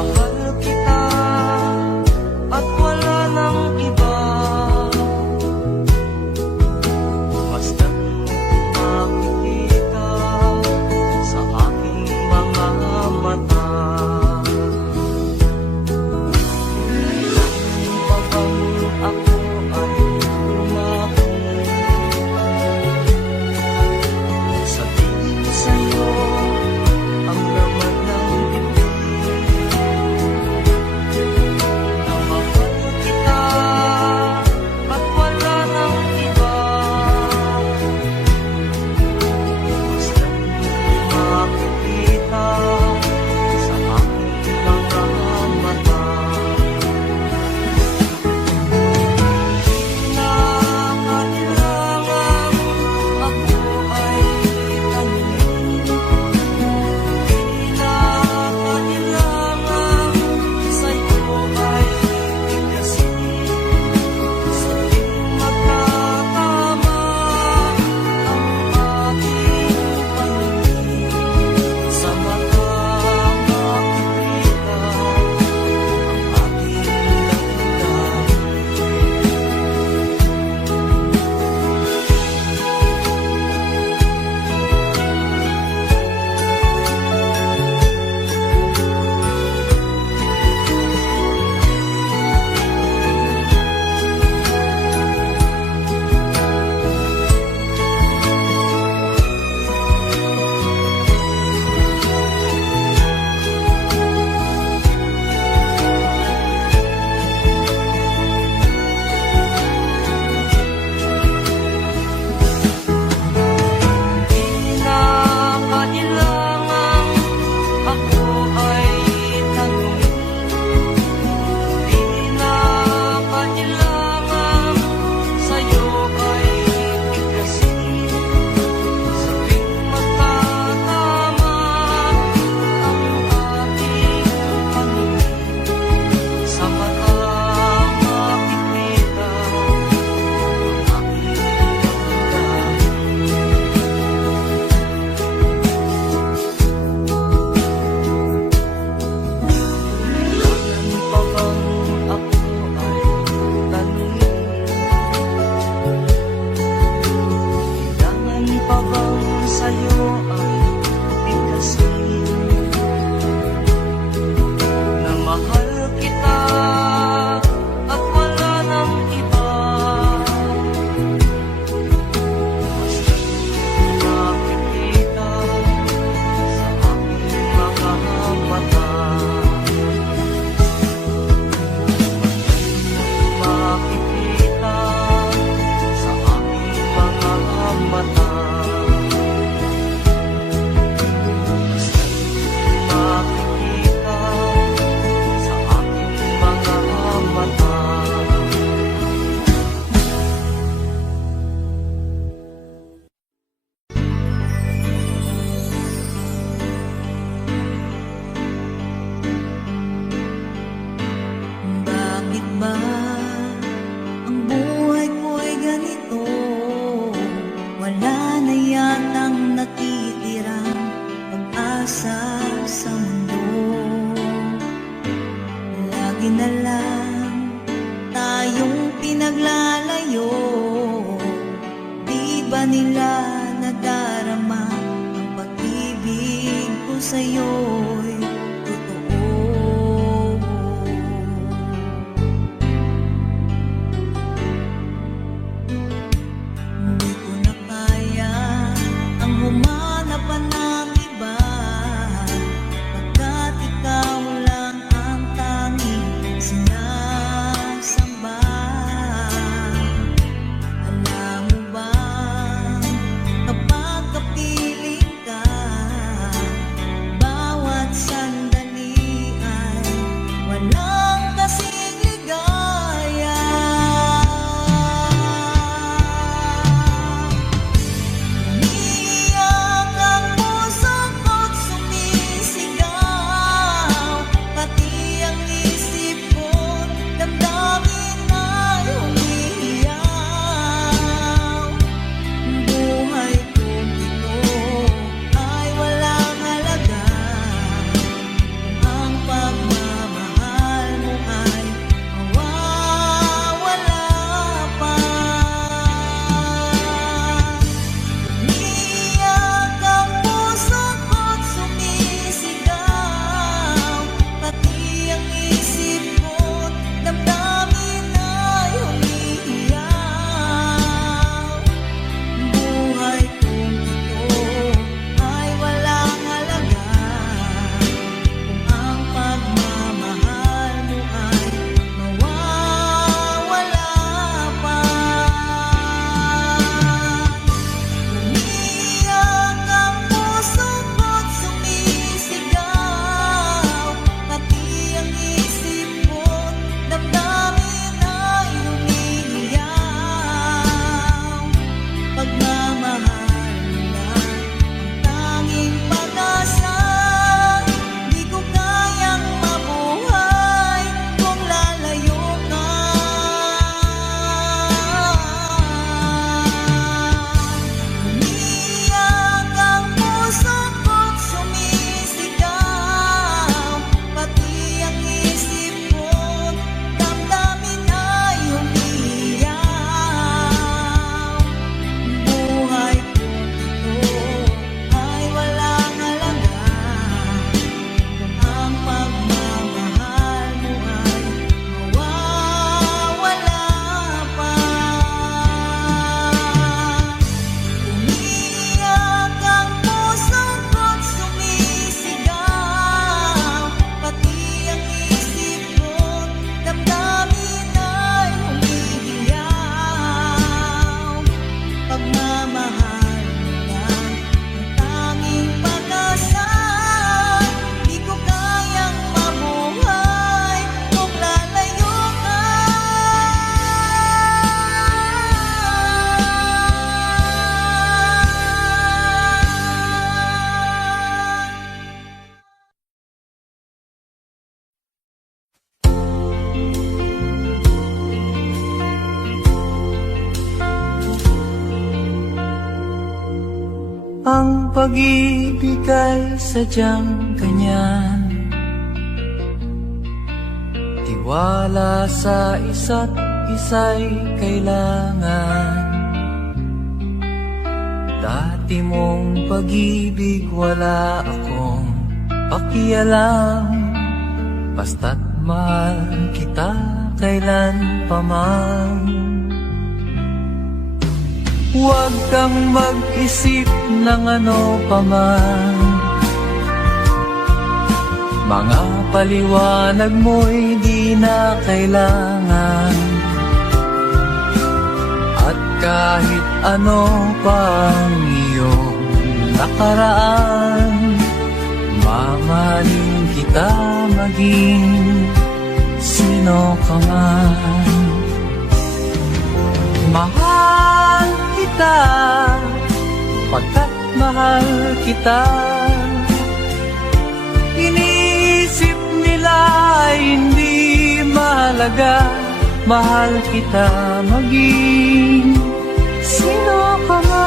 mahal kita at wala nang iba. Masdan makikita sa aking mga mata. Pabang ako ay lumako sa tingin sa'yo, ang laman ng bibig na mahal kita at wala nang iba. Masdan makikita sa aking mga mata. Na kailangan ako ay tanungin, na kailangan sa'yo ay tigasin. Sa tuwing magkatama ang aking paningin, sa mata makikita ang aking damdamin. Di na kailangan ako ay tanungin, di na kailangan sa'yo ay tigasin. Sa tuwing magkatama ang aking paningin, sa mata makikita ang aking Kailangan pa bang ako ay tanungin? Kailangan pa bang sa'yo ay tigasin na mahal kita at wala nang iba? Masdan makikita sa aking mga mata. Makikita sa aking mga mata. Masdan makikita sa aking mga mata. Bakit ba ang buhay ko'y ganito? Wala na yatang natitirang pag-asa sa mundo. Lagi na lang tayong pinaglalayo. Di ba nila nadarama ang pag-ibig ko sa'yo'y totoo? Hindi ko na kaya ang humanap pa ng iba, pagkat ikaw lang ang tanging sinasamba. Alam mo ba, kapag kapiling ka, bawat Ang pag-ibig ay sadyang ganyan, tiwala sa isa't isa'y kailangan. Dati mong pag-ibig wala akong pakialam, basta't mahal kita kailan pa man. Huwag kang mag-isip ng ano pa man, mga paliwanag mo'y di na kailangan. At kahit ano pang iyong nakaraan, mamahalin kita maging sino ka man. Mahal kita, pagkat mahal kita. Inisip nila ay hindi mahalaga, mahal kita maging sino ka man.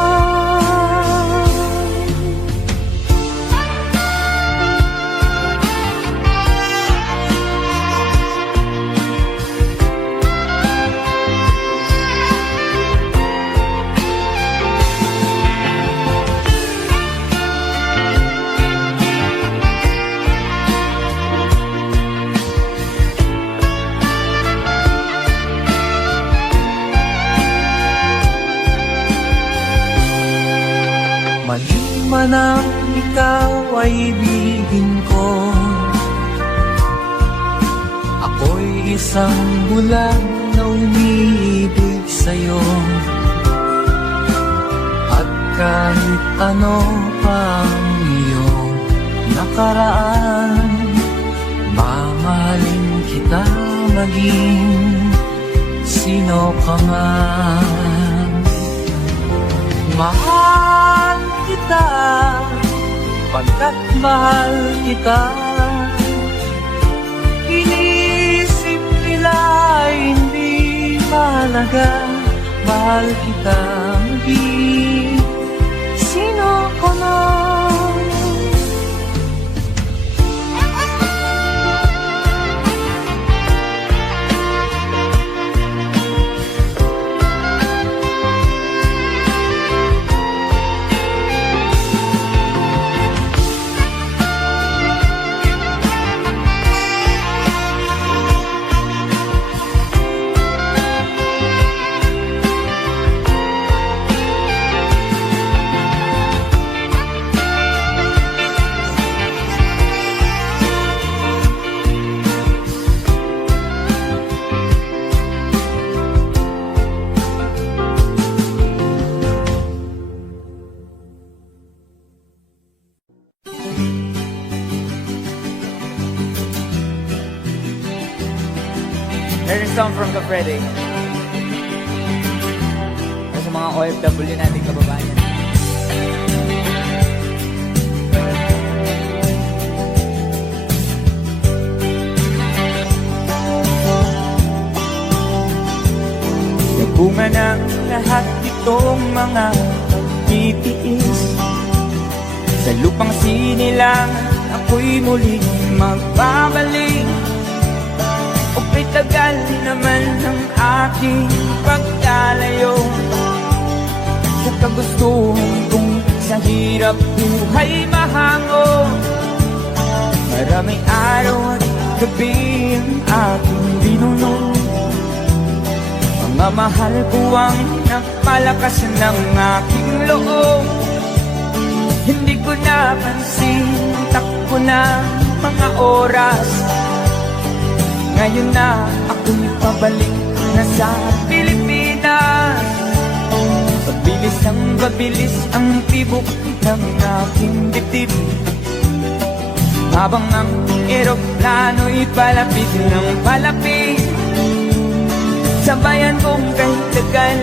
Mali man ang ikaw ay ibigin ko, ako'y isang bulag na umiibig sa'yo. At kahit ano pang iyong nakaraan, mamahalin kita maging sino ka man. Mahal kita, pagkat mahal kita. Inisip nila ay hindi mahalaga, mahal kita maging sino ka man. There's a song from the Freddy. Sa mga OFW nating kababayan. Nagbunga ng lahat itong mga pagtitiis. Sa lupang sinilang ako'y muling magbabalik. O kay tagal naman ng aking pagkalayo sa kagustuhan kong sa hirap buhay mahango. Maraming araw at gabi ang aking binuno. Mga mahal ko ang napalakas ng aking loob. Hindi ko napansin, takbo na mga oras. Ngayon na ako'y pabalik na sa Pilipinas. Pabilis ang tibok ng aking dibdib, habang ang eroplano'y palapit ng palapit. Sa bayan kong kahit tagal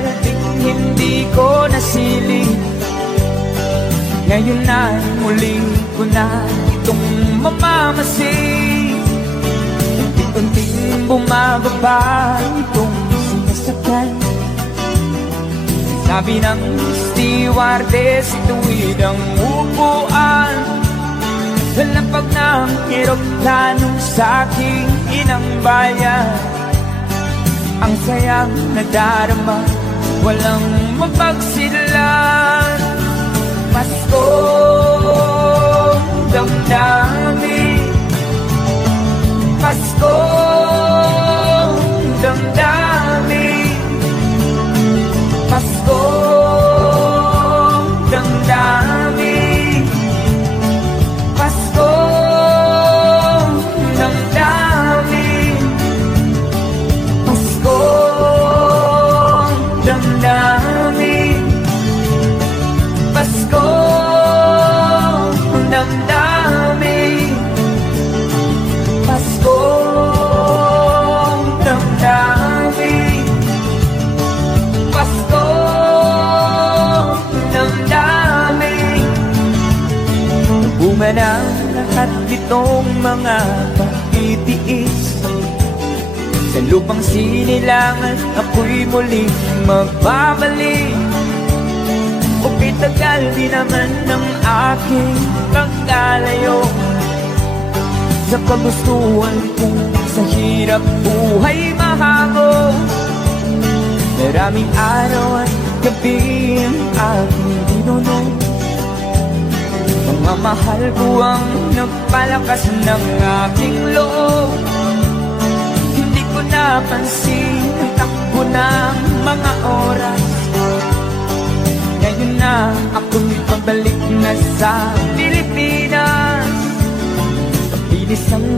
hindi ko nasilip. Ngayon na muling ko na itong mamamasid. Unting bumababa itong sinasakyan Sabi ng stewardess, ituwid ang upuan. Lampag ng eroplano sa aking inang bayan. Ang sayang nadarama, walang mapagsilan. Pasko, damdamin. Pasko, damdamin. Pasko, damdamin. Pasko, damdamin. Pasko, damdamin. Pasko, damdamin. Pasko, damdamin. Pasko, damdamin. Bunga ng lahat itong mga pagtitiis. Sa lupang sinilangan, ako'y muling magbabalik. Okay, tagal di naman ng aking pagkalayo sa kagustuhan kong sa hirap buhay mahango. Maraming araw at gabi ang aking dinunong. Mga mahal ko ang nagpalakas ng aking loob. Hindi ko napansin ang takbo ng mga oras. Ngayon na ako'y pabalik na sa Pilipinas.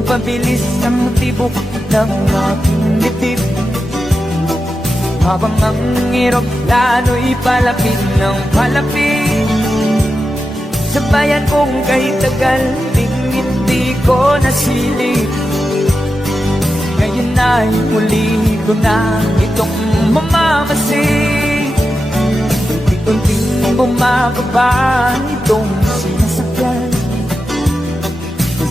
Pabilis ang tibok ng aking dibdib. Habang ang eroplano'y palapit ng palapit sa bayan kong kahit tagal ding hindi ko nasilip. Ngayon ay muli ko na itong mamamasid. Unti-unting bumababa itong sinasakyan.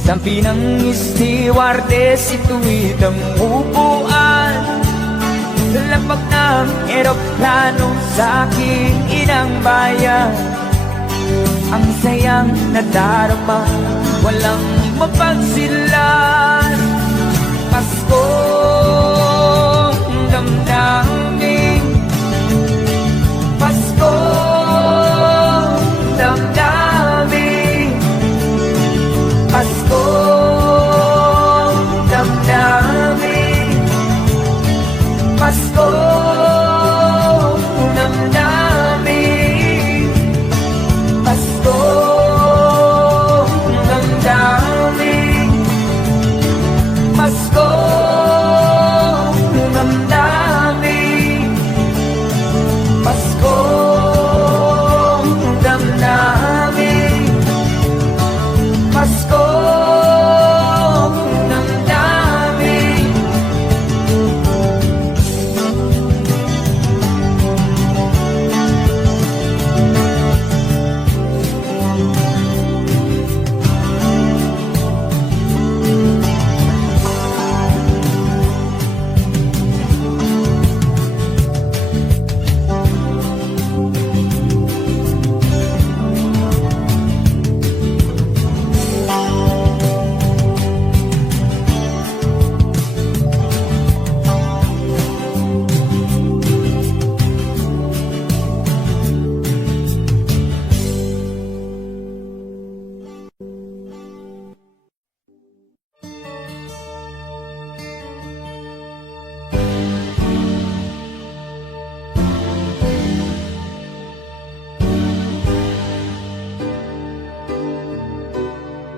Sabi ng stewardess, ituwid ang upuan. Lampag ng eroplano sa aking inang bayan. Ang sayang nadarama, walang mapagsilan. Pasko, damdamin. Pasko, damdamin. Pasko, damdamin. Pasko, damdamin. Pasko, damdamin. Pasko, damdamin. Pasko, damdamin. Pasko, damdamin.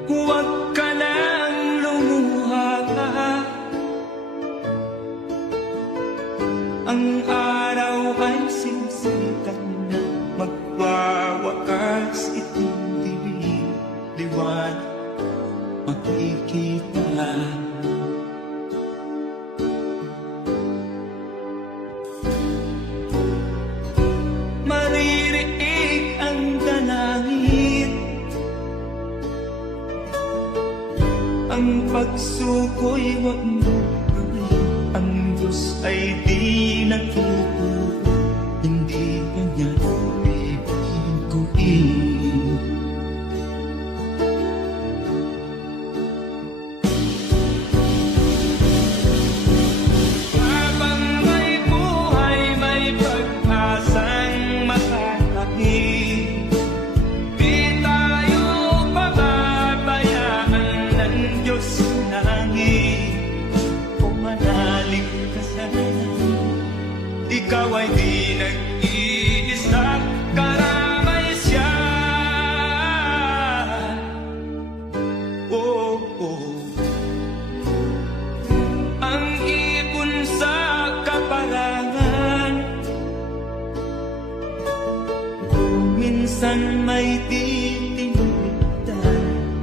Huwag ka nang lumuha. Ang araw ay sisikat na magwawakas. Itong dilim, liwanag makikita. Maririnig ang dalangin. Ang pagsuko'y wag mo gawin. Ang Diyos ay di natutuwa, hindi kanya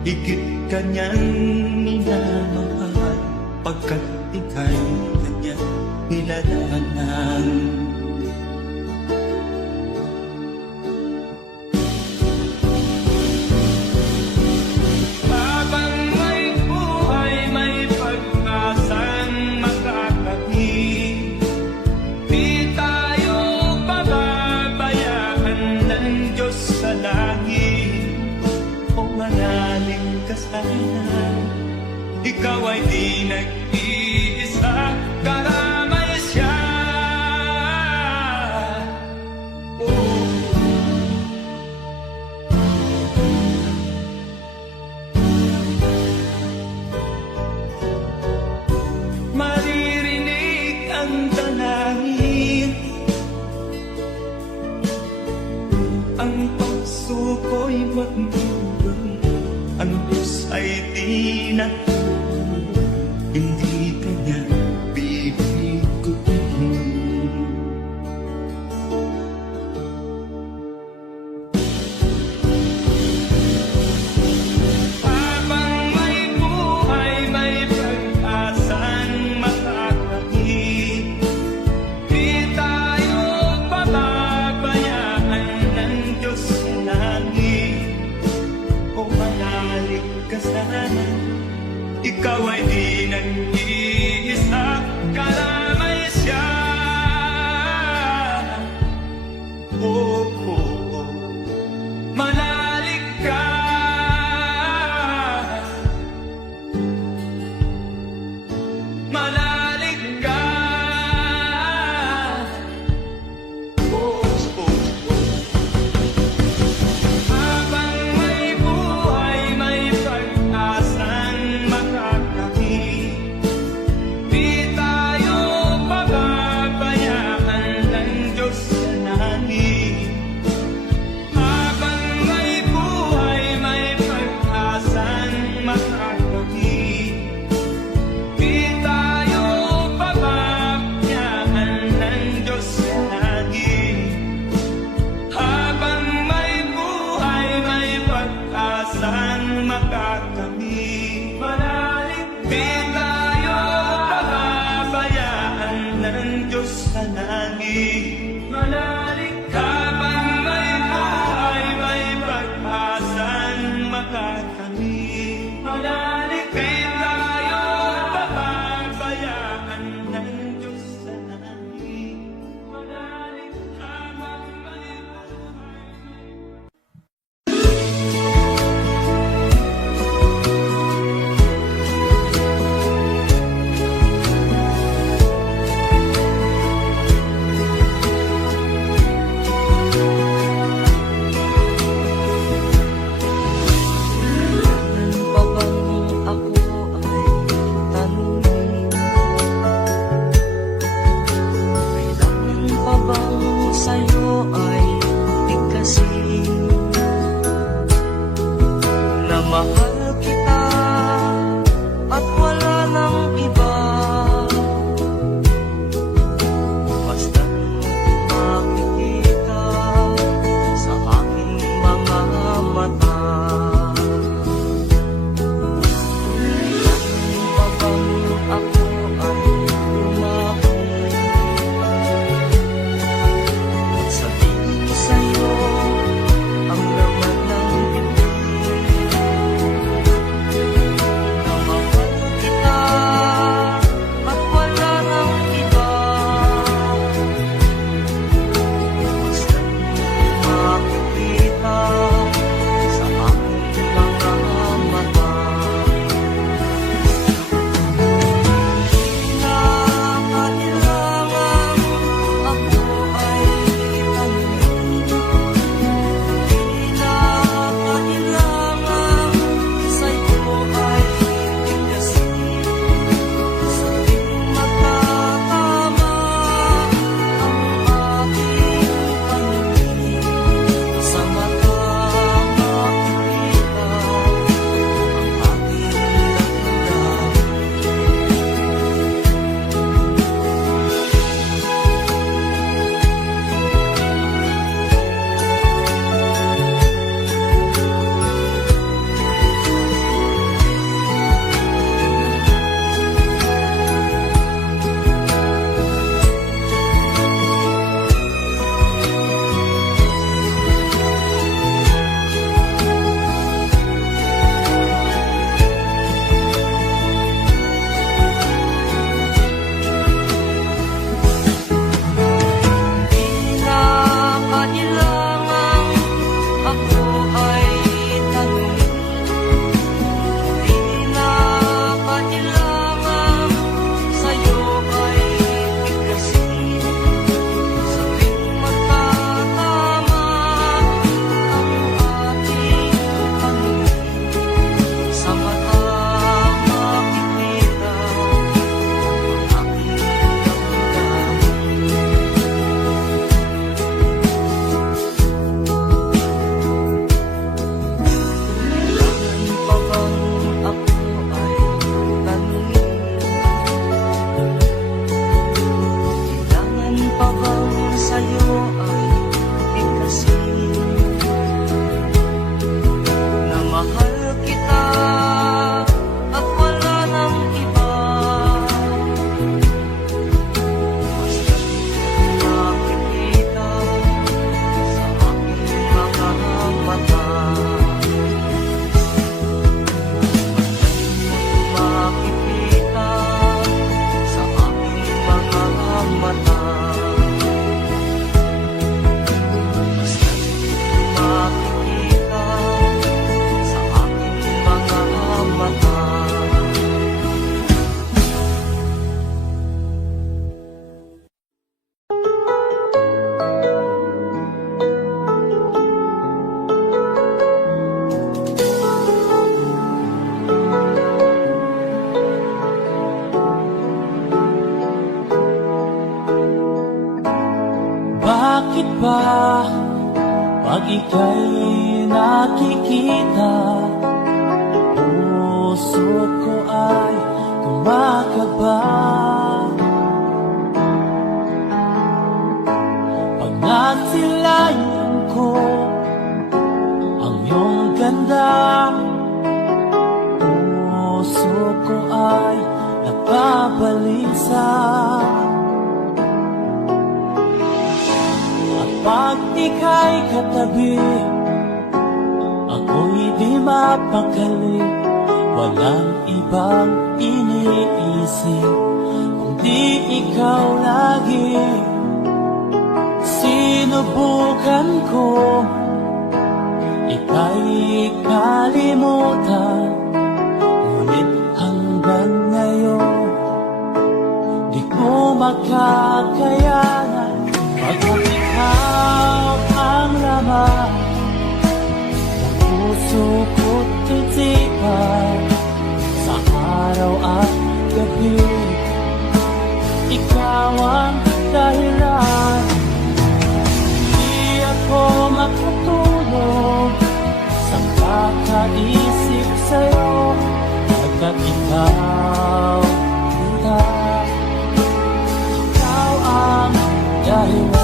higit kanyang minamahal, pagkat ika'y kanyang nilalaman. Habang may buhay, may pag-asang makakatid. Di tayo pababayaan ng Diyos sa langit. O manalig ka sana, Ikaw ay di nag-iisa, karamay siya. Oh. Maririnig ang dalangin, ang pagsuko'y magdulong, ang Diyos ay di natulong, hindi kanya bibiguin. habang may buhay, may pag-asang makakatid. Di tayo pababayaan ng Diyos sa langit. O manalig ka sana, Ikaw ay di nag-iisa, karamay siya. oh, oh, oh. Manalig ka. Manalig ka. Oh, oh, oh. Habang may buhay, may pag-asang makakatid. Di tayo pababayaan ng Diyos sa langit. Habang may buhay, may pag-asang makakatid. Di tayo pababayaan ng Diyos sa langit. Habang may buhay, may pag-asang makakamit. Manalig, di tayo pababayaan ng Diyos sa langit. Manalig, habang may buhay, may pag-asang makakamit. Manalig, di tayo pababayaan ng Diyos sa langit. Manalig, habang may buhay, Pag ika'y nakikita, puso ko ay kumakaba. Pag nasilayan ko ang iyong ganda, puso ko ay napabalisa. At pag ika'y katabi, ako'y di mapakali. Walang ibang iniisip kundi ikaw lagi. Sinubukan ko ika'y kalimutan, ngunit hanggang ngayon di ko makakayanan. Pagkat ikaw ang laman ng puso ko't isipan, sa araw at gabi ikaw ang dahilan. Di ako makatulog sa kakaisip sa'yo, pagkat ikaw ang dahilan.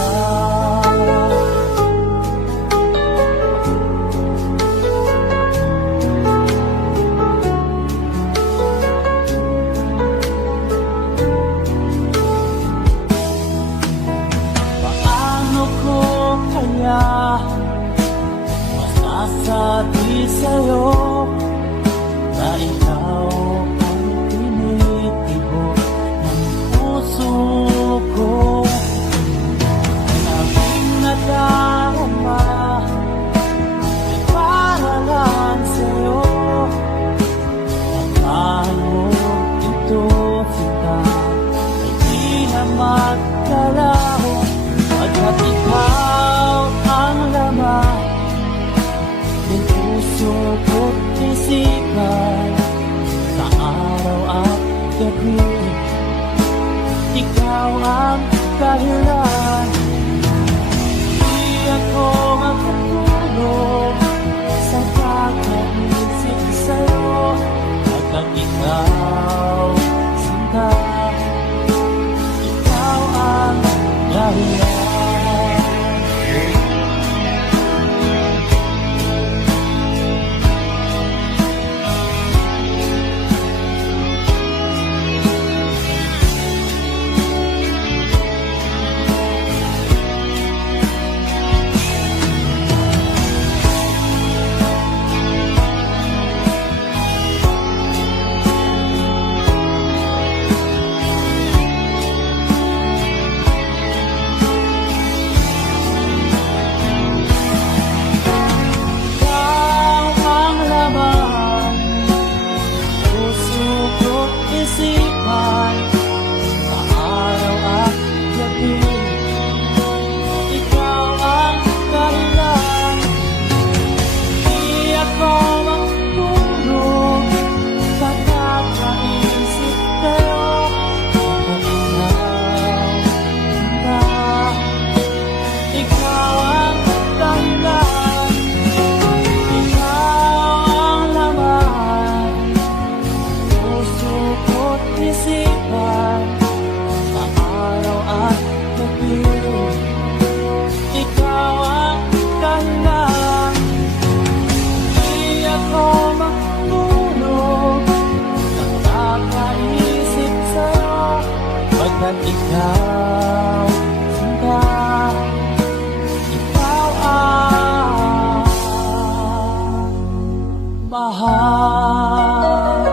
Paano ko kaya masasabi sa'yo na ikaw ang tinitibok ng puso ko? Naging nadarama ay para lang sa'yo. Pagkaan mo ito kita ay di na magkalaho, pagkat ikaw ang laman ng puso ko't isipan, sa araw at gabi ikaw ang dahilan. Di ako makatulog sa kakaisip sa'yo, pagkat ikaw sinta, ikaw ang dahilan. Pagkat ikaw sinta, ikaw ang mahal.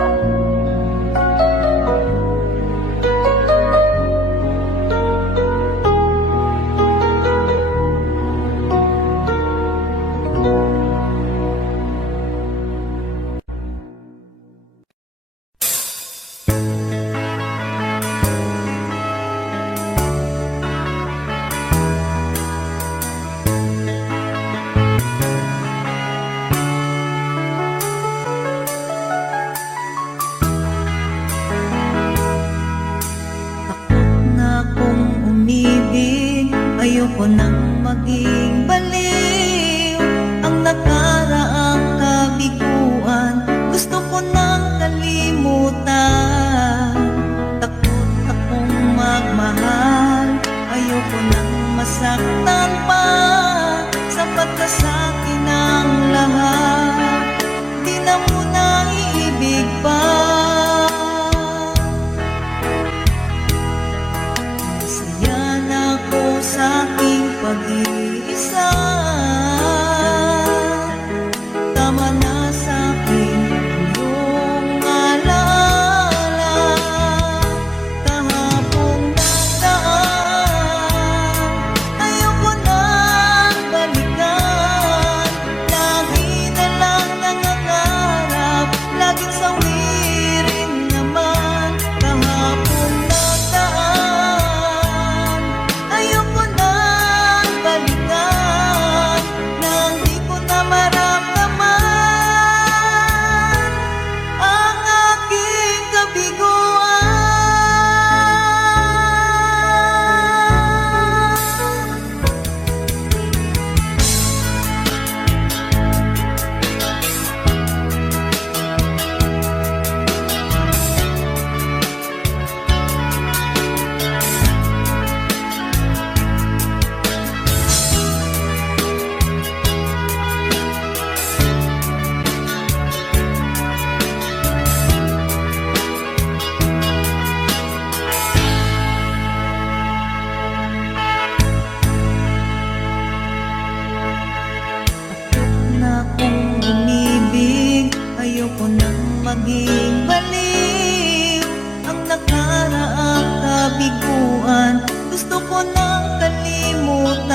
maging baliw ang nakaraang kabiguan. Gusto ko nang kalimutan,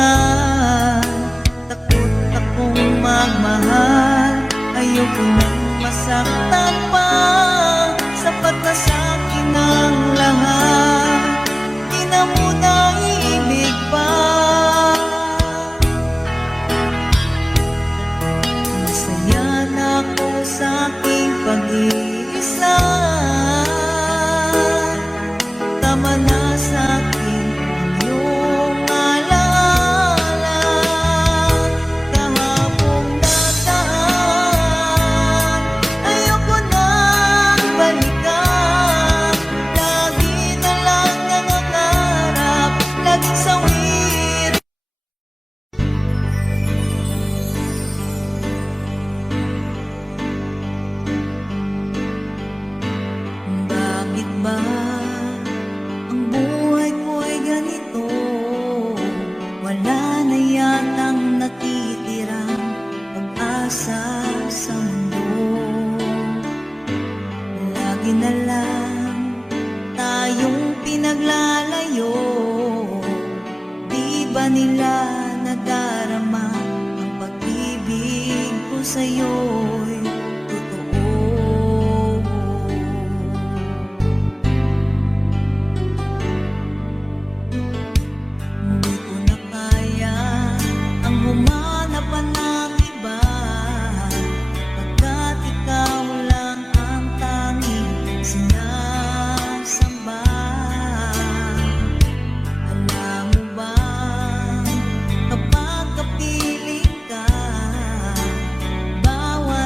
takot akong magmahal. Ayoko nang masaktan pa, sapat na sa'kin ang lahat. Di na muna ibig pa. Masaya na ako sa aking pag-iisa. Tama na sa'kin ang iyong alaala. Kahapong nataan, ayoko nang balikan. Lagi na lang nangangarap, laging sawir. Bakit ba ang buhay ko'y ganito? Wala na yatang natitirang pag-asa sa mundo. Lagi na lang tayong pinaglalayo. Di ba nila nadarama ang pag-ibig ko sa'yo'y totoo? Hindi ko na kaya ang humanap pa ng iba, pagkat ikaw lang ang tanging sinasamba. Alam mo ba, kapag kapiling ka, bawat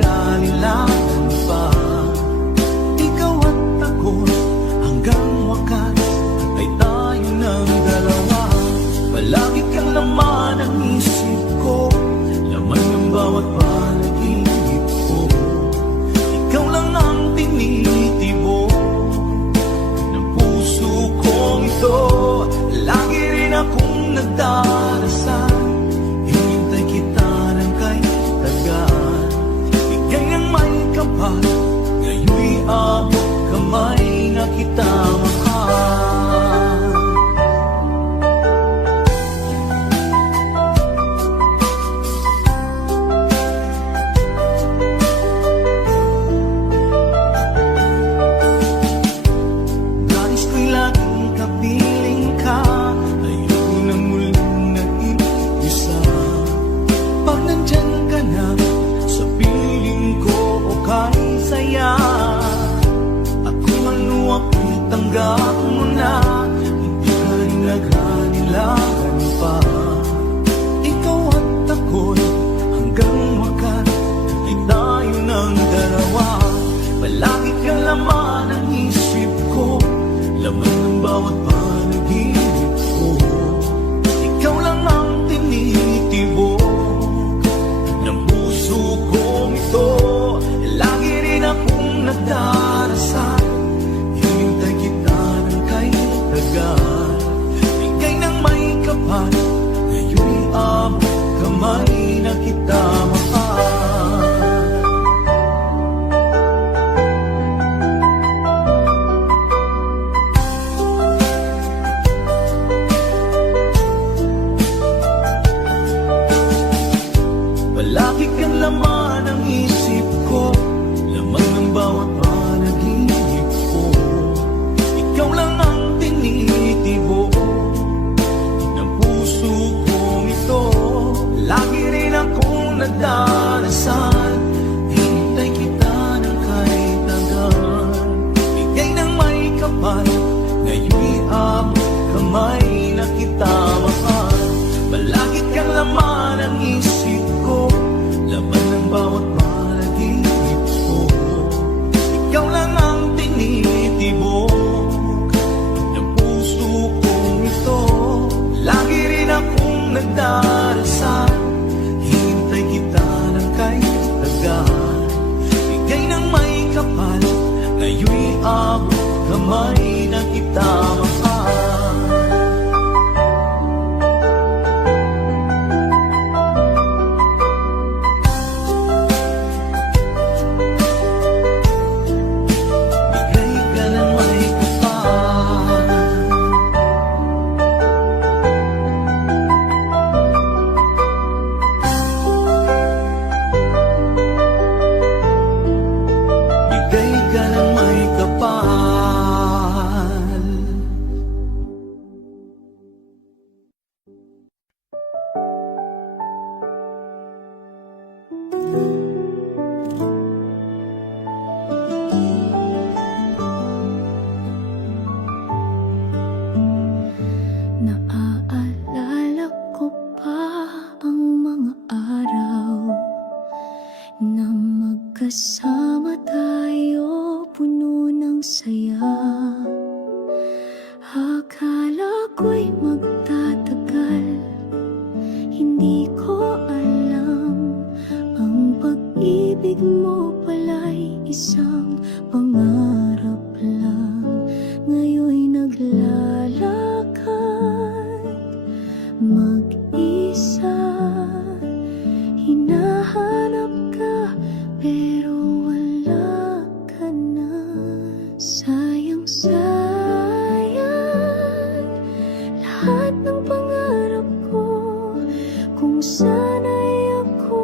nag-alilangan pa. Ikaw at ako hanggang wakas ay tayo ng dalawa. Palagi kang laman ng isip ko, laman ng bawat panaginip ko. Ikaw lang ang tinitibo ng puso kong ito. Lagi rin akong nagdarasal, hinintay kita ng kay tagal. Bigay ng may kapal, ngayon'y abot kamay na kita mahal. Nais ko'y laging kapiling ka, ayoko nang muling nag-iisa. Pag nandyan ka na sa piling ko o kay saya, ako ano ako'y tanggap mo na, hindi ka rin nag-anilangan pa. Ikaw at ako'y hanggang wakas ay tayo ng dalawa. Palagi ka laman ng isip ko, laman ng bawat panaginip ko. Ikaw lang ang tinitibok ng puso kong ito. Lagi rin akong nagdarasal, hinintay kita ng kay tagal. Bigay ng may kapal, ngayon'y abot kamay na kita mahal. Palagi kang laman ng isip ko, laman ng bawat panaginip ko. Ikaw lang ang tinitibo ng puso kong ito. Lagi rin akong nagdarasal, hintay kita ng kay tagal. Bigay ng may kapal, ngayon'y abot kamay na kita mahal. Palagi kang laman ng isip ko, laman ng bawat panaginip ko. Ikaw lang ang tinitibok ng puso kong ito. Lagi rin akong nagdarasal, hintay kita ng kay tagal. Bigay ng may kapal, ngayon'y abot kamay na kita mahal. Bigay ka ng may kapal. Bigay ka ng may kapal. Naaalala ko pa ang mga araw na magkasama tayo, puno ng saya. Akala ko'y magtatagal, hindi ko alam ang pag-ibig mo pala'y isang pangarap lang. Ngayon'y naglalakad mag-isa, hinahanap ka pero wala ka na. Sayang, sayang lahat ng pangarap ko, kung sana'y ako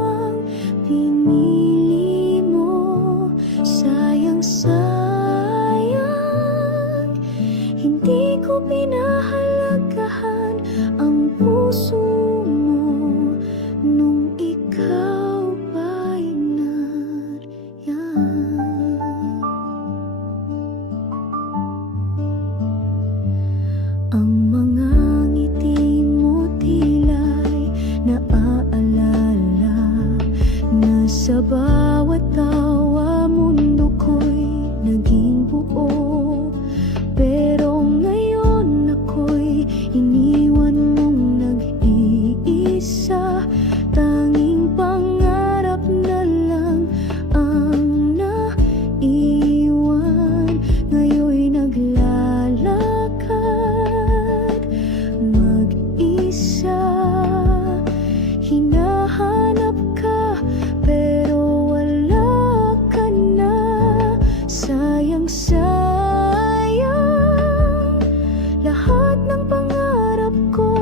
ang pinili mo. Sayang, sayang Sa bawat tawa mundo ko'y naging buo. Pero ngayon ako'y iniwan mong nag-iisa. Tanging pangarap na lang ang naiwan. Ngayon'y naglalakad mag-isa. Hinahanap ka pero wala ka na. Sayang, sayang lahat ng pangarap ko.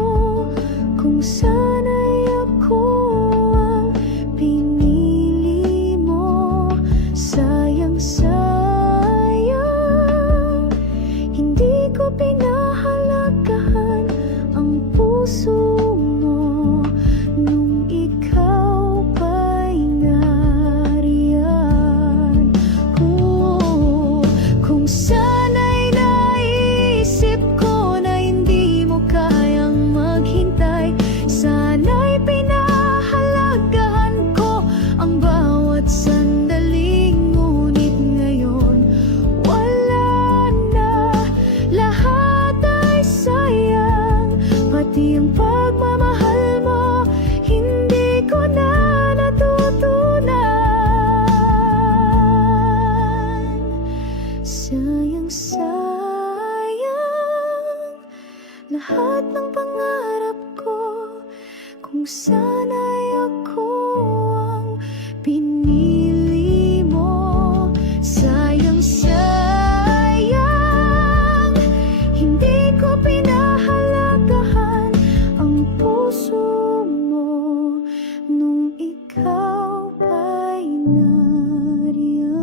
Kung sana'y ako ang pinili mo. Sayang, sayang hindi ko pinahalagahan ang puso mo nung ikaw pa'y nariyan. Kung sana'y naisip ko na hindi mo kayang maghintay, sana'y pinahalagahan ko ang bawat sandali. Ngunit ngayon wala na, lahat ay sayang. Pati ang pagmamahal mo hindi ko na natutunan. Sayang, sayang lahat ng pangarap ko. Kung sana'y ako ang pinili mo. Sayang, sayang hindi ko pinahalagahan ang puso mo nung ikaw pa'y nariyan.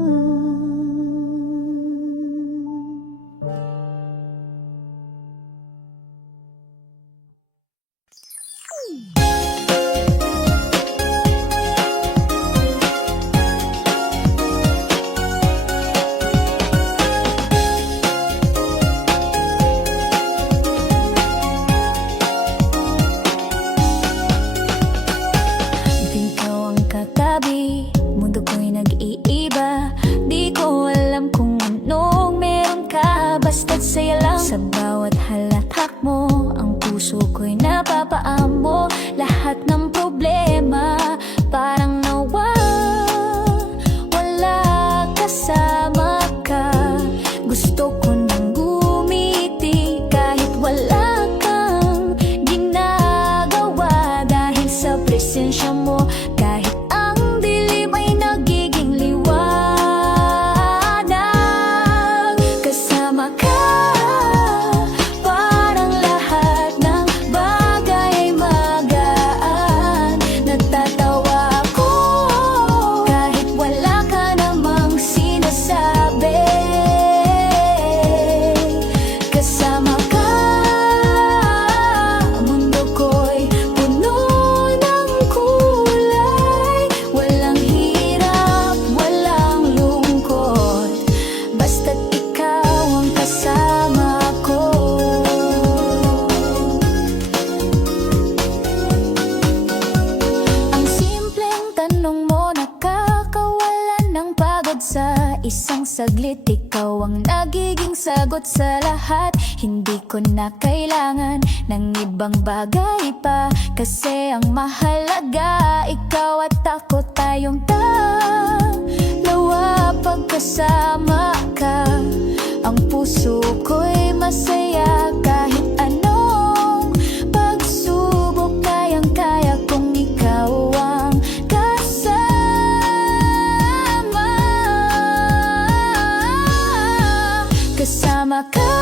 Ikaw ang katabi, mundo ko'y nag-iiba. Di ko alam kung anong meron ka, basta't saya lang. Sa bawat halakhak mo, ang puso ko'y napapaamo. Lahat ng problema parang wala kasama ka. Gusto ko nang gumiti kahit wala kang ginagawa. Dahil sa presensya mo, kahit ang dilim ay nagiging liwanag. Kasama ka, parang lahat ng bagay ay magaan. Natatawa ako kahit wala ka namang sinasabi. Kasama ka, mundo ko'y puno ng kulay. Walang hirap, walang lungkot, basta't ikaw ang kasama ko. Ang simpleng tanong mo nakakawalan ng pagod. Sa isang saglit, ikaw ang nagiging sagot sa lahat. Hindi ko na kailangan ng ibang bagay pa, kasi ang mahalaga ikaw at ako, tayong dalawa. Pagkasama ka, ang puso ko'y masaya. Kahit anong pagsubok, kayang-kaya kung ikaw ang kasama. Kasama ka,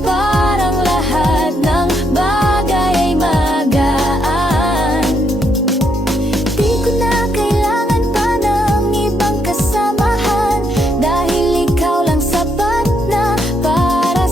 parang lahat ng bagay ay magaan. Di ko na kailangan pa ng ibang kasamahan, dahil ikaw lang sapat na para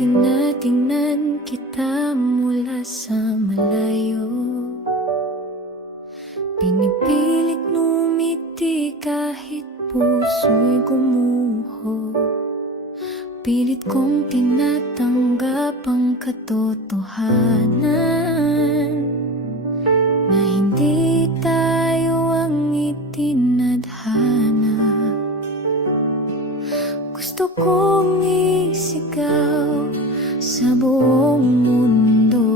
tinatingnan kita mula sa malayo, pinipilit ngumiti kahit puso'y gumuho. Pilit kong tinatanggap ang katotohanan na hindi tayo ang itinadhana. Gusto kong isigaw sa buong mundo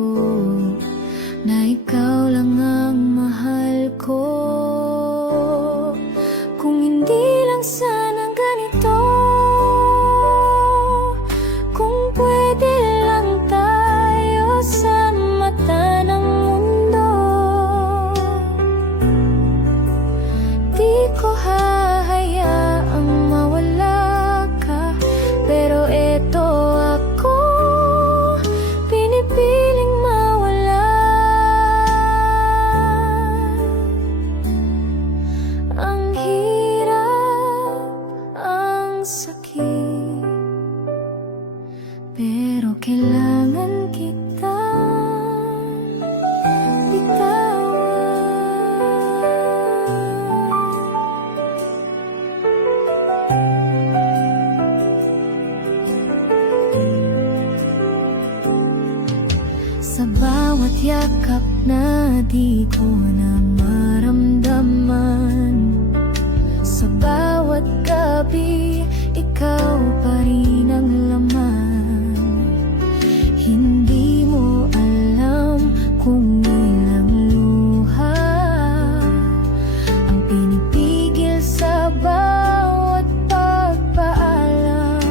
na ikaw lang ang mahal ko. Kung hindi lang sana ganito, kung pwede lang tayo sa mata ng mundo, di ko hahayaang mawala ka. Pero eto ako, pinipiling mawala. Ang hirap, ang sakit, pero kailangan kita sa bawat yakap na di ko na maramdaman, sa bawat gabi, ikaw pa rin ang laman. Hindi mo alam kung ilang luha ang pinipigil sa bawat pagpaalam.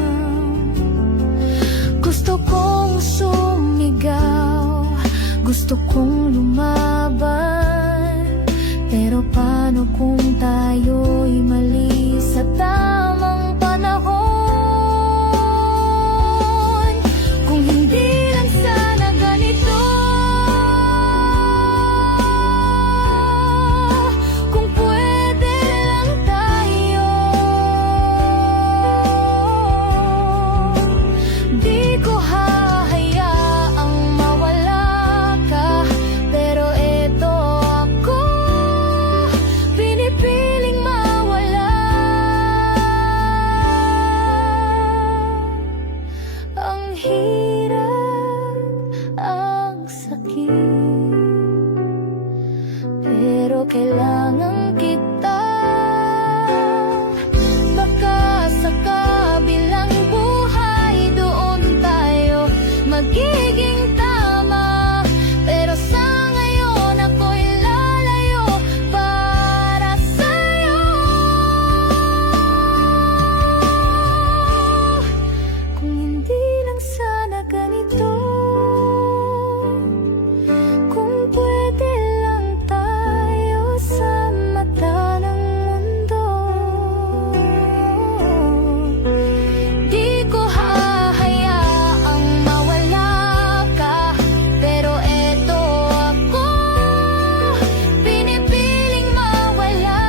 Gusto kong sumigaw, gusto kong lumaban, pero paano kung tayo'y mali sa tamang panahon? Kung hindi lang sana ganito, kung pwede lang tayo, di ko hahayaang mawala ka. Pero eto ako, pinipiling mawala. Ang hirap, ang sakit, pero kailangan kita. Baka sa kabilang buhay, doon tayo magiging tama. Pero sa ngayon, ako'y lalayo para sa'yo. Kung hindi lang sana ganito, kung pwede lang tayo sa mata ng mundo, di ko hahayaang mawala ka. Pero eto ako, pinipiling mawala.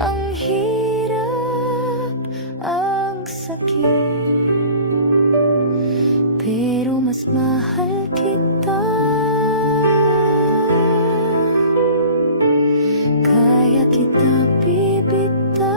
Ang hirap, ang sakit, pero mas mahal kita. Kaya kita bibitawan.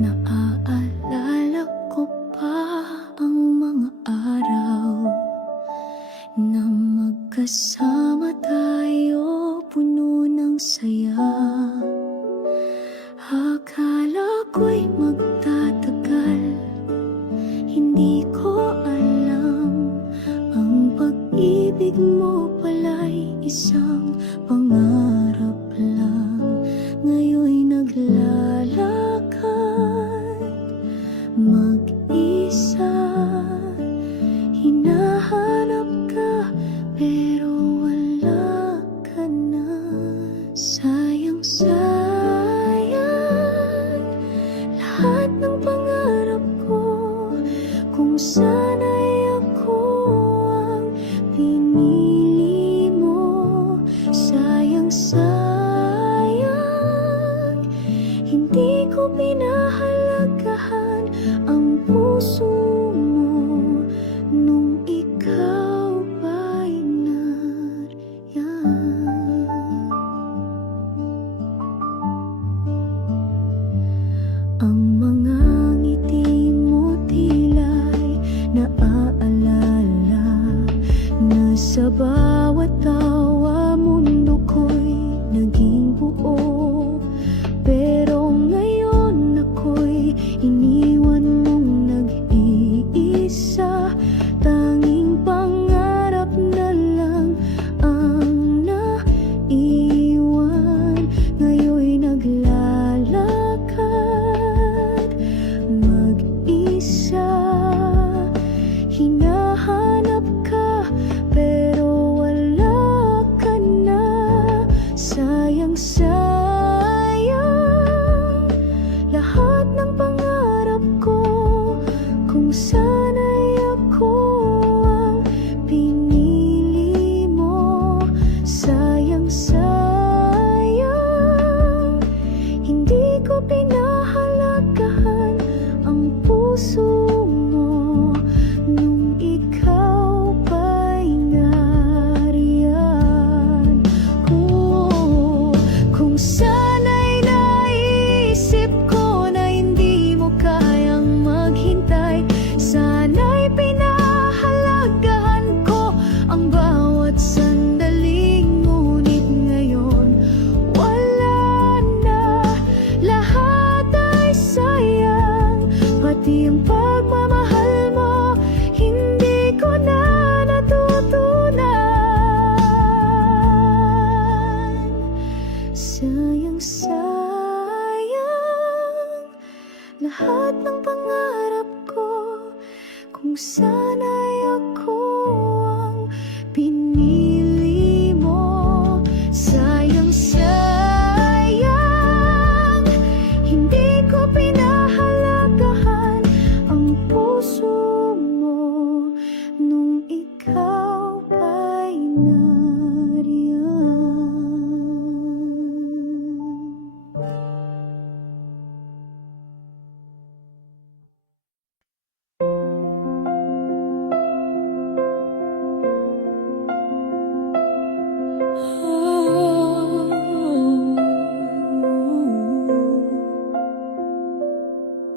Naaalala ko pa ang mga araw na magkasama tayo, puno ng saya. Akala ko'y magtatagal, hindi ko alam ang pag-ibig mo pala'y isang pangarap lang. Ngayon'y naglalakad mag-isa, hinahanap sana'y ako ang pinili mo. Sayang, sayang, hindi ko pinahalagahan ang puso mo nung ikaw pa'y nariyan. Ang mga ngiti mo tila'y naaalala na sa bawat tawa mundo ko'y naging buo. Pero ngayon ako'y iniwan mong nag-iisa. Tanging pangarap na lang ang naiwan. Ngayon'y naglalakad mag-isa. Hinahanap ka pero wala ka na. Sayang, sayang, lahat ng pangarap ko. Kung sana'y ako ang pinili mo. Sayang, sayang, hindi ko pinahalagahan ang puso mo nung ikaw pa'y nariyan. Kung sana'y naisip ko na hindi mo kayang maghintay, sana'y pinahalagahan ko ang bawat sandali. Ngunit ngayon wala na, lahat ay sayang. Pati ang pagmamahal mo hindi ko na natutunan. Sayang, sayang, lahat ng pangarap ko. Kung sana'y ako ang pinili mo. Sayang, sayang, hindi ko pinahalagahan ang puso mo nung ikaw pa'y nariyan.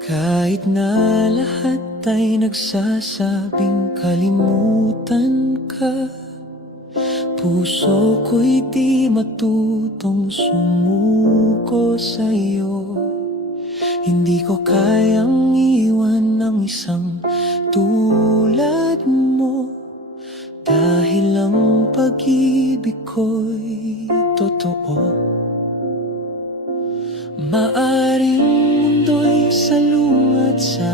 Kahit na lahat ay nagsasabing kalimutan ka, puso ko'y di matutong sumuko sa'yo. Hindi ko kayang iwan ang isang tulad mo, dahil ang pag-ibig ko'y totoo. Maaring mundo'y salungat sa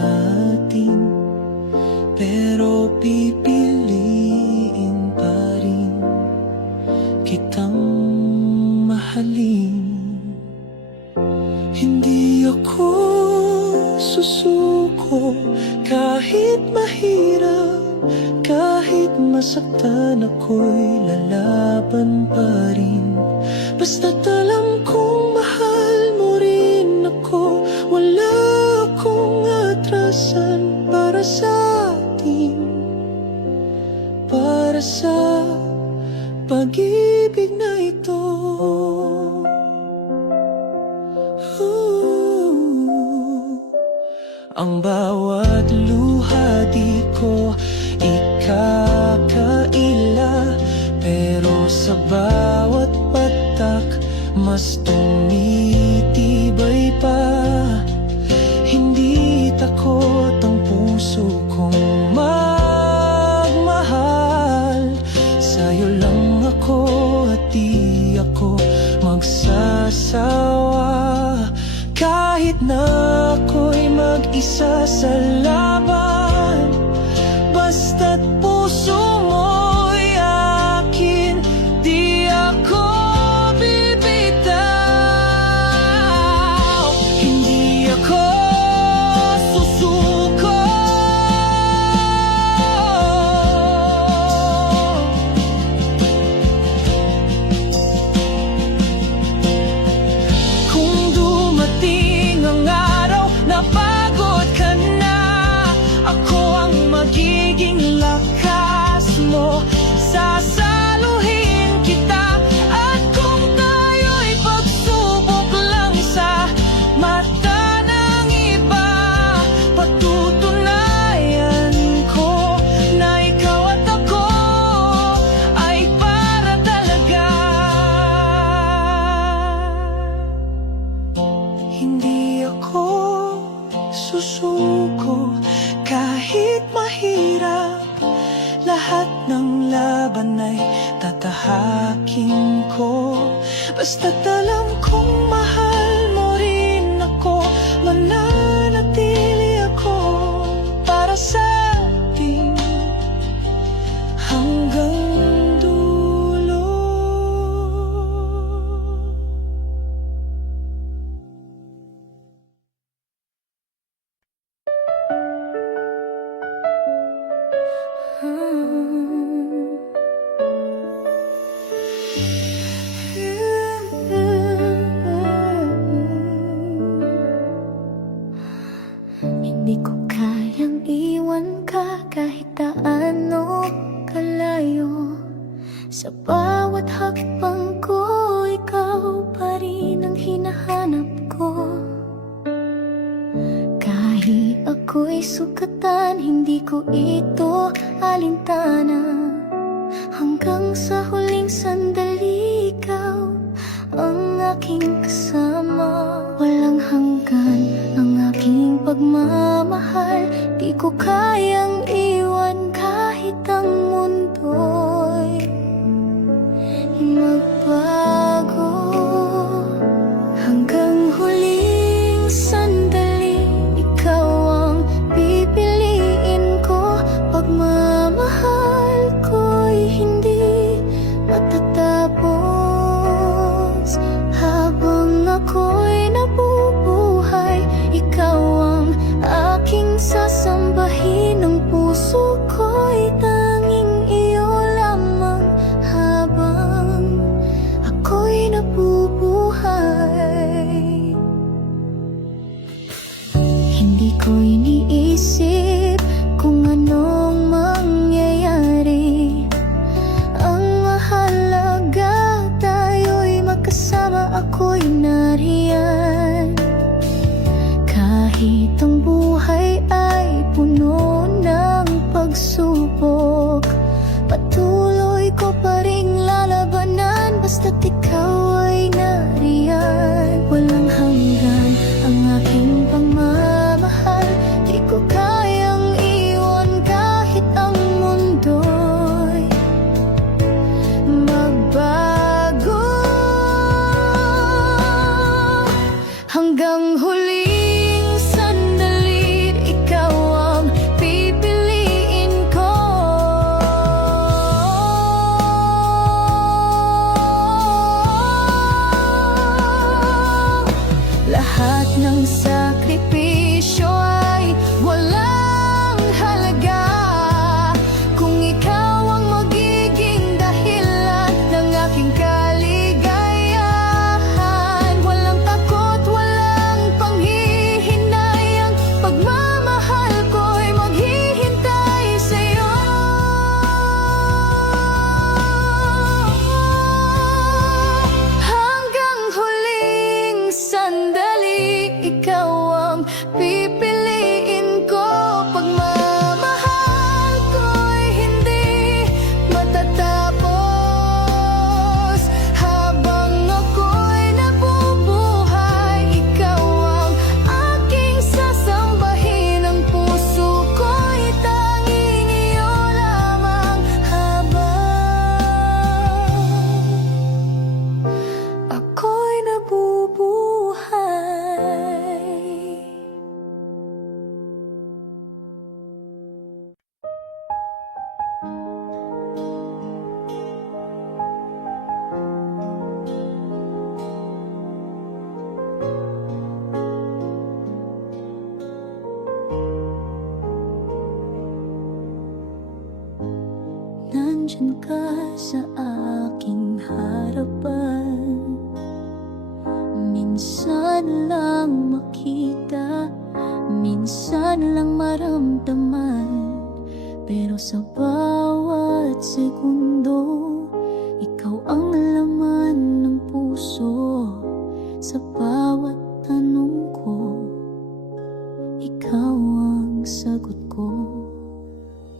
atin, pero pipiliin pa rin kitang mahalin. Hindi ako susuko kahit mahirap, kahit masaktan ako'y lalaban pa rin. Basta't alam kong mahal mo rin ako, wala akong atrasan para sa atin, para sa pag-ibig na ito. Ang bawat luha di ko ikakaila, pero sa bawat patak mas tumitibay pa. Hindi takot ang puso kong magmahal, sa'yo lang ako at di ako magsasawa. Kahit na ako'y mag-isa sa laban, basta't puso mo'y akin, di ako bibitaw. laban ay tatahakin ko. Basta't alam kong mahal mo rin ako, mananatili ako para sa atin hanggang dulo. Hindi ko kayang iwan ka kahit gaano kalayo. Sa bawat hakbang ko, ikaw pa rin ang hinahanap ko. Kahit ako'y sukatan, hindi ko ito alintana. Hanggang sa huling sandali, ikaw ang aking kasama. Walang hanggan ang aking pagmamahal, di ko kayang iwan kahit ang mundo'y magbago. Hanggang huling sandali, ikaw ang pipiliin ko. Pagmamahal ko'y hindi matatapos. Habang ako'y nabubuhay, ikaw ang aking sasambahin. Ang puso ko'y tanging iyo lamang habang ako'y nabubuhay. Hindi ko iniisip kung anong mangyayari. Ang mahalaga, tayo'y magkasama, ako'y nariyan. Kahit ang buhay ay puno ng pagsubok, patuloy ko pa ring lalabanan. Basta't ikaw ay nariyan. Walang hanggan ang aking pagmamahal, di ko kayang iwan kahit ang mundo'y magbago. Hanggang huling sandali, ikaw ang pipiliin ko. Lahat ng sakripisyo ay walang halaga kung ikaw ang magiging dahilan ng aking kaligayahan. Walang takot, walang panghihinayang, pagmamahal ko'y maghihintay sa'yo. Hanggang huling sandali, ikaw ang pipiliin ko. Pagmamahal ko'y hindi matatapos. Habang ako'y nabubuhay, ikaw ang aking sasambahin. Ang puso ko'y tanging iyo lamang habang ako'y nabubuhay. Nandyan ka sa aking harapan, minsan lang makita, minsan lang maramdaman. Pero sa bawat segundo, ikaw ang laman ng puso. Sa bawat tanong ko, ikaw ang sagot ko.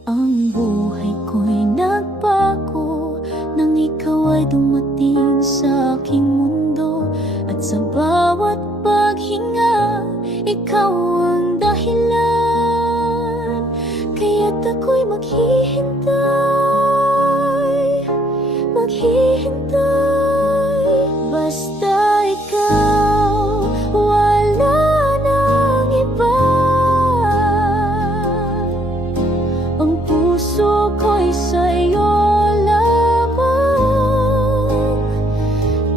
Ang buhay ko'y nagbago nang ikaw ay dumating sa aking mundo. At sa bawat paghinga, ikaw ang dahilan. Kaya't ako'y maghihintay maghintay. Basta ikaw, wala nang iba. Ang puso ko'y sa'yo lamang.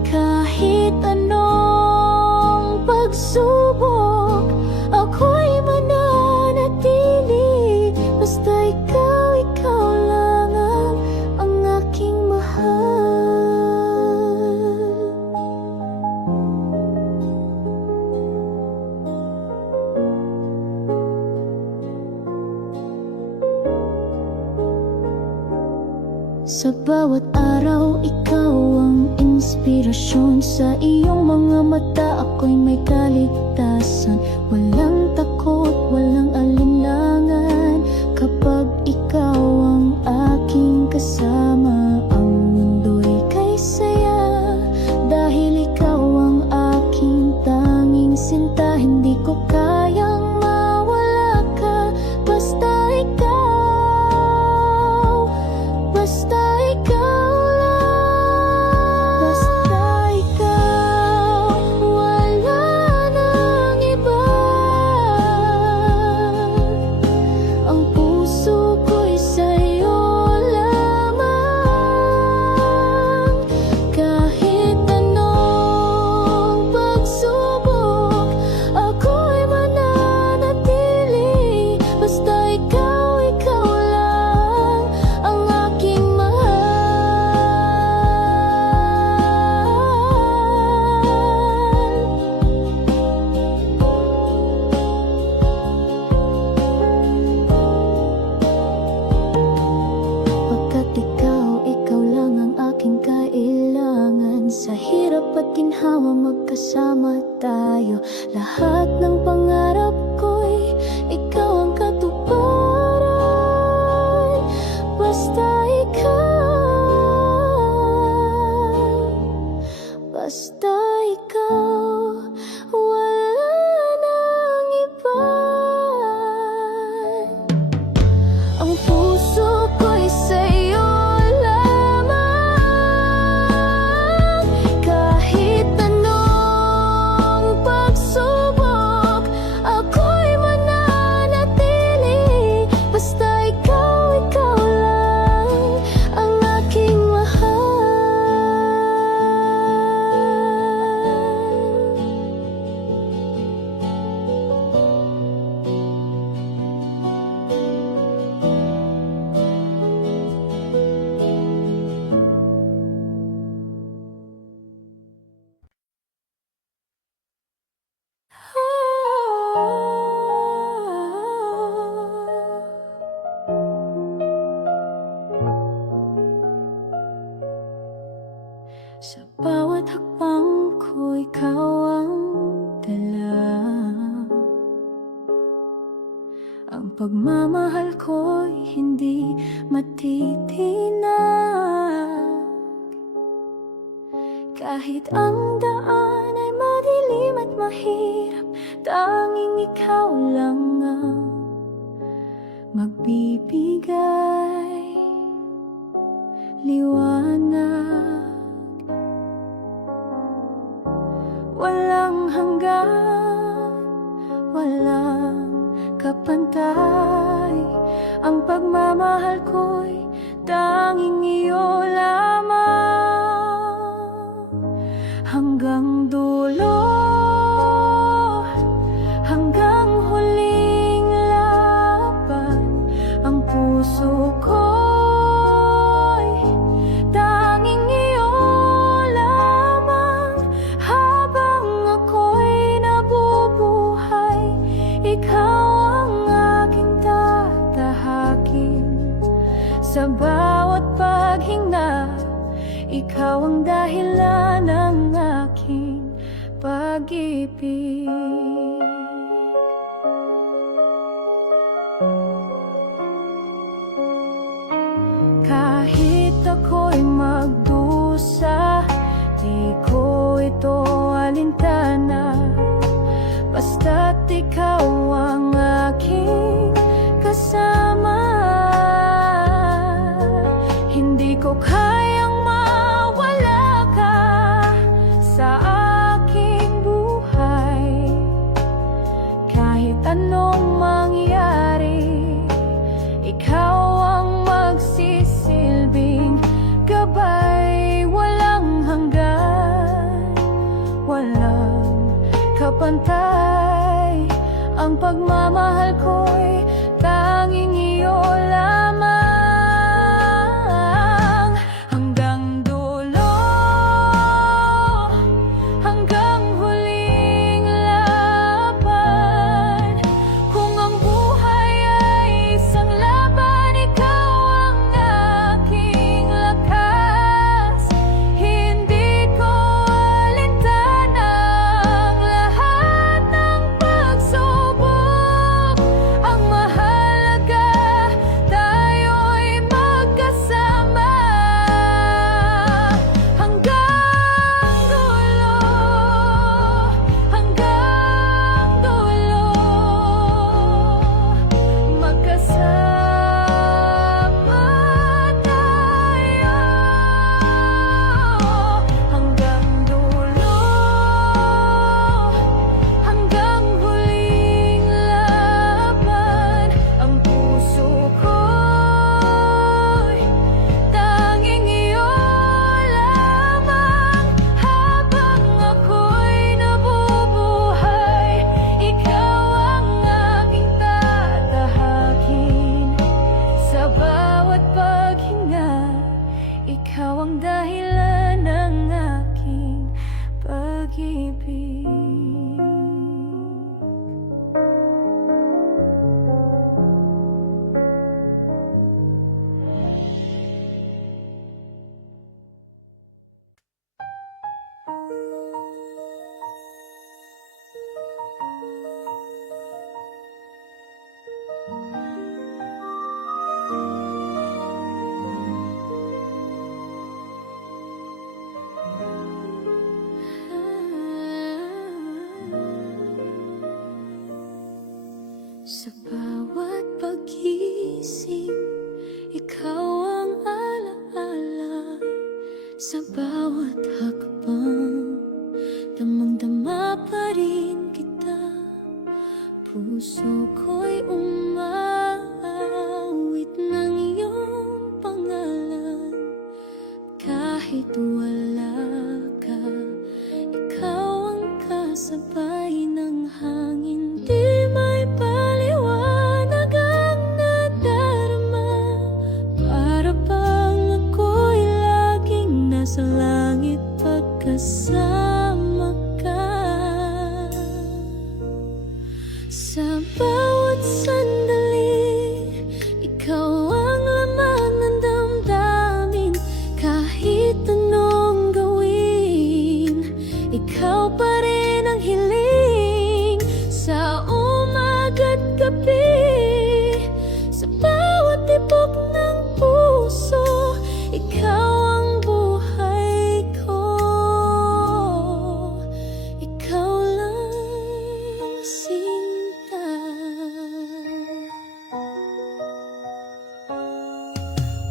Kahit anong pagsubok, ako'y mananatili. Basta ikaw, ikaw lang ang aking mahal. Sa bawat araw, ikaw ang inspirasyon. Sa iyong mga mata, ako'y may kaligtasan. Walang takot, walang alinlangan. Kapag ikaw ang aking kasama, ang mundo'y kay saya. Dahil ikaw ang aking tanging sinta, hindi ko kayang mawala ka. Basta ikaw, basta ikaw lang. Basta ikaw, wala nang iba. Ang puso ko'y sa'yo lamang. Kahit anong pagsubok, ako'y mananatili. Basta ikaw, ikaw lang ang aking Pagkat ikaw lang ang aking kailangan. Sa hirap at ginhawa magkasama tayo. Lahat ng pangarap ko'y ikaw ang katuparan. Basta ikaw, wala nang iba. Ang puso ko'y sa'yo lamang. Kahit anong pagsubok, ako'y mananatili. Basta ikaw, ikaw lang ang aking mahal. Sa bawat hakbang ko, ikaw ang dala. Ang pagmamahal ko'y hindi matitinag. Kahit ang daan ay madilim at mahirap, tanging ikaw lang ang magbibigay liwanag. Walang hanggan, walang kapantay. Ang pagmamahal ko'y tanging iyo lamang. Hanggang dulo, hanggang huling laban. Ang puso ko'y tanging iyo lamang. Habang ako'y nabubuhay, ikaw ang aking tatahakin. Sa bawat paghinga, ikaw ang dahilan ng aking pag-ibig. Kahit ako'y magdusa, di ko ito alintana. Basta't ikaw ang aking kasama. Hindi ko kayang mawala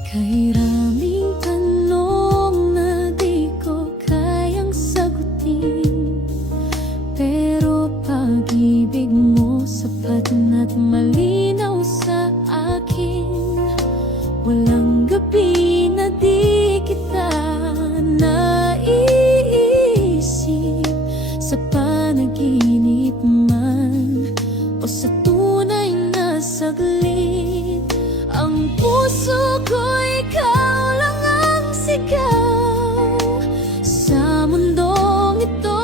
Kay raming tanong na di ko kayang sagutin, pero pag-ibig mo sapat na't malinaw sa akin. Walang gabi na di kita naiisip, sa panaginip man o sa tunay na saglit. Ang puso ko, ikaw lang ang sigaw. Sa mundong ito,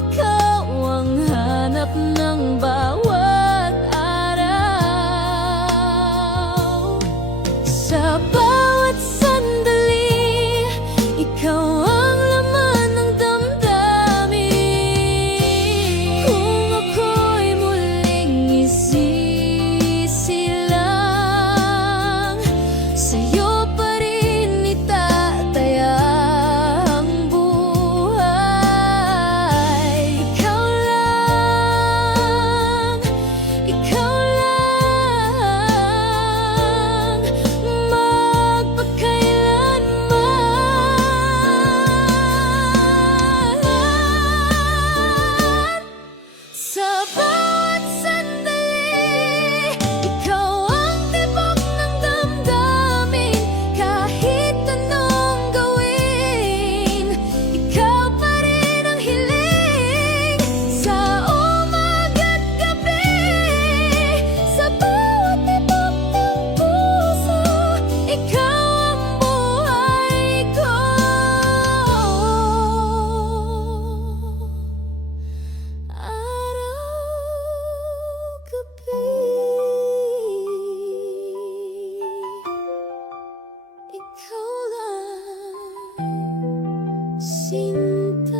ikaw ang hanap ng bawat araw. Sa bawat sandali, ikaw ang laman ng damdamin. Kung ako'y muling isisilang, sa'yo pa rin itataya ang buhay. Ikaw lang, magpakailanman. Sa bawat sandali, ikaw ang tibok ng damdamin. Kahit anong gawin, ikaw pa rin ang hiling. Sa umaga't gabi, sa bawat tibok ng puso, ikaw ang buhay ko. Araw-gabi, ikaw lang, sinta.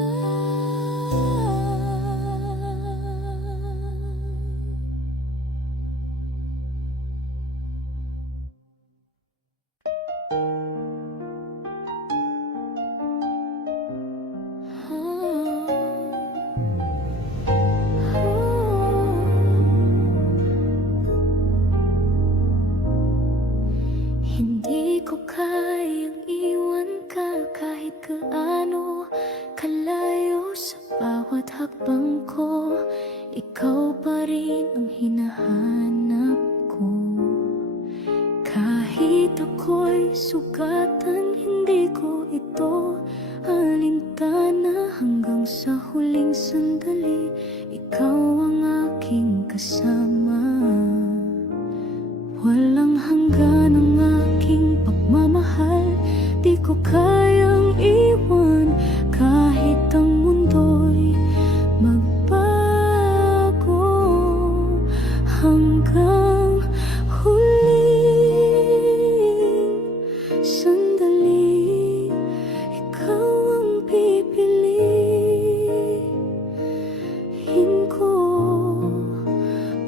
Hindi ko kayang iwan ka kahit gaano kalayo. Sa bawat hakbang ko, ikaw pa rin ang hinahanap ko. Kahit ako'y sugatan, hindi ko ito alintana. Hanggang sa huling sandali, ikaw ang aking kasama. Walang hanggan ang aking pagmamahal, di ko kayang iwan. Kahit ang mundo'y magbago, hanggang huling sandali, ikaw ang pipiliin ko.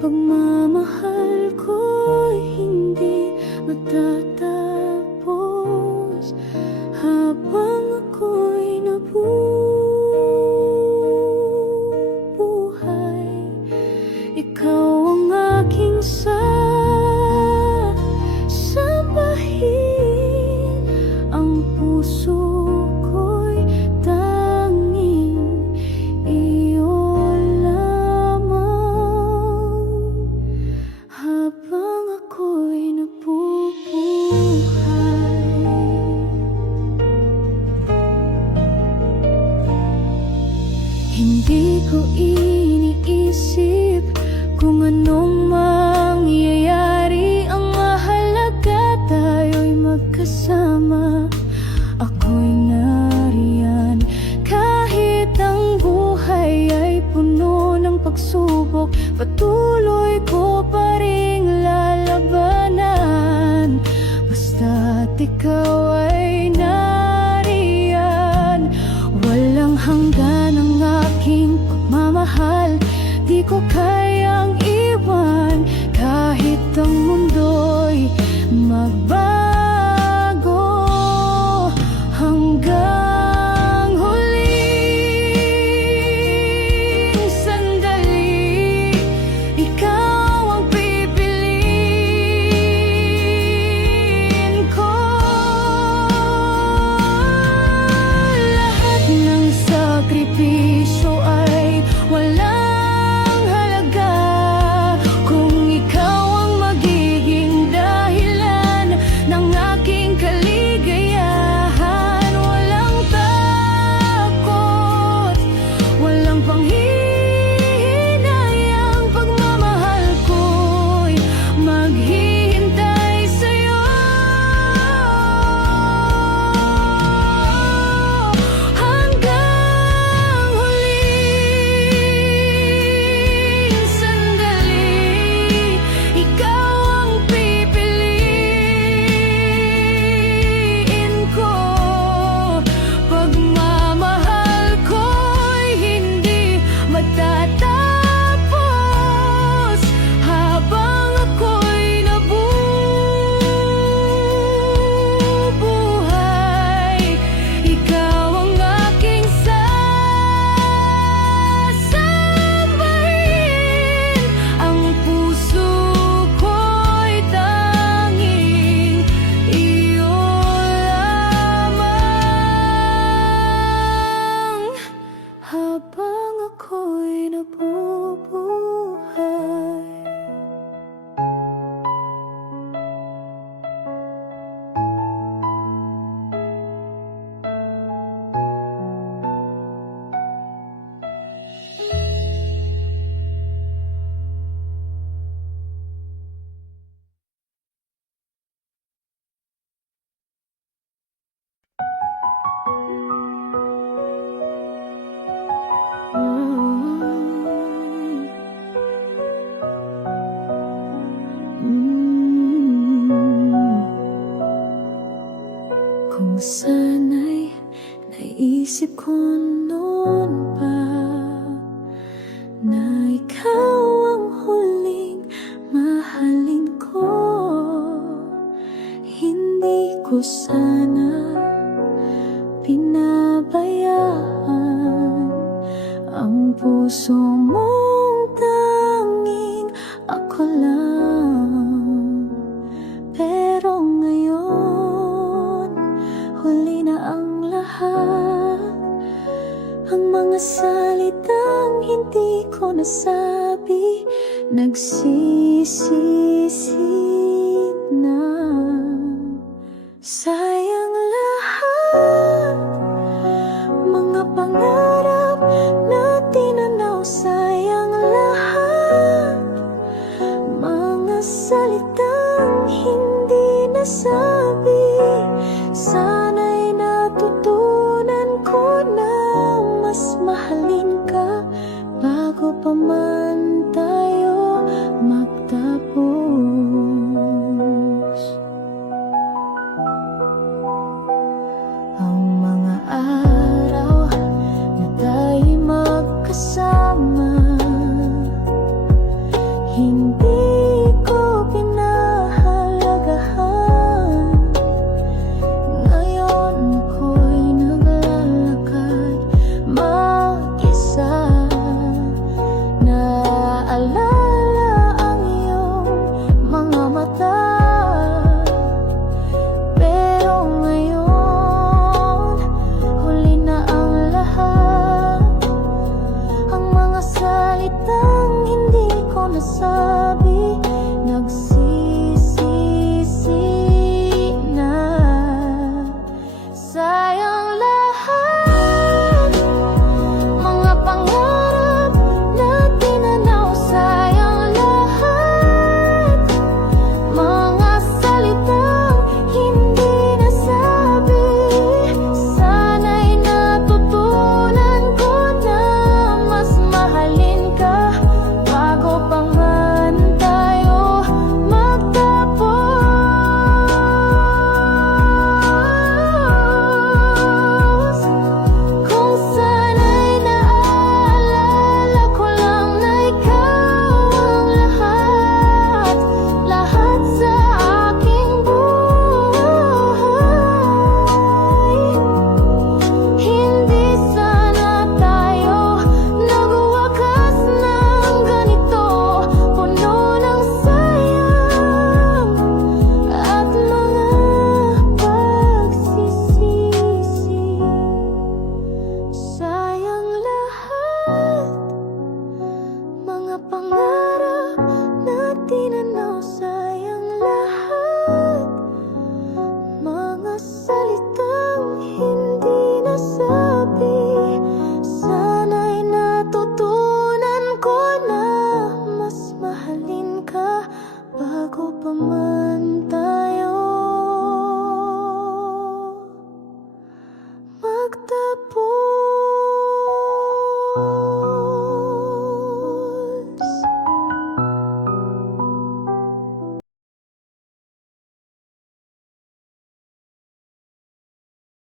Pagmamahal ko'y hindi matatapos habang ako'y nabubuhay. Ikaw ang aking sasabahin. Ang puso ko'y tanging iyo lamang habang ako'y nabubuhay. Hindi ko iniisip kung anong mangyayari. Ang mahalaga, tayo'y magkasama. Ako'y nariyan kahit ang buhay ay puno ng pagsubok. Patuloy ko pa ring lalabanan. Basta Kung sana'y naisip ko noon pa na ikaw ang huling mahalin ko, hindi ko sana pinabayaan ang puso mong tanging ako lang. Pero ngayon, huli na ang lahat. Ang mga salitang hindi ko nasabi, nagsisisi na. Sayang lahat, mga pangarap na tinanaw. Sayang lahat, mga salitang hindi nasabi. Sana'y natutunan ko na mas mahalin ka bago pa man tayo magtapos. Ang mga araw na tayo'y magkasama, hindi ko pinahalagahan. Ngayon ko'y naglalakad mag-isa. Naaalala ang iyong mga mata, pero ngayon huli na ang lahat. Ang mga salitang hindi ko nasabi, nagsisisi na. Sayang lahat, mga pangarap na tinanaw. Sayang lahat, mga salitang hindi nasabi. Sana'y natutunan ko na mas mahalin ka bago pa man tayo magtapos. Kung sana'y naaalala ko lang na ikaw ang lahat, lahat sa aking buhay. Hindi sana tayo nagwakas ng ganito, puno ng sayang at mga pagsisisi. Sayang lahat, mga pangarap na tinanaw. Sayang lahat, mga salitang hindi nasabi. Sana'y natutunan ko na mas mahalin ka bago pa man tayo magtapos.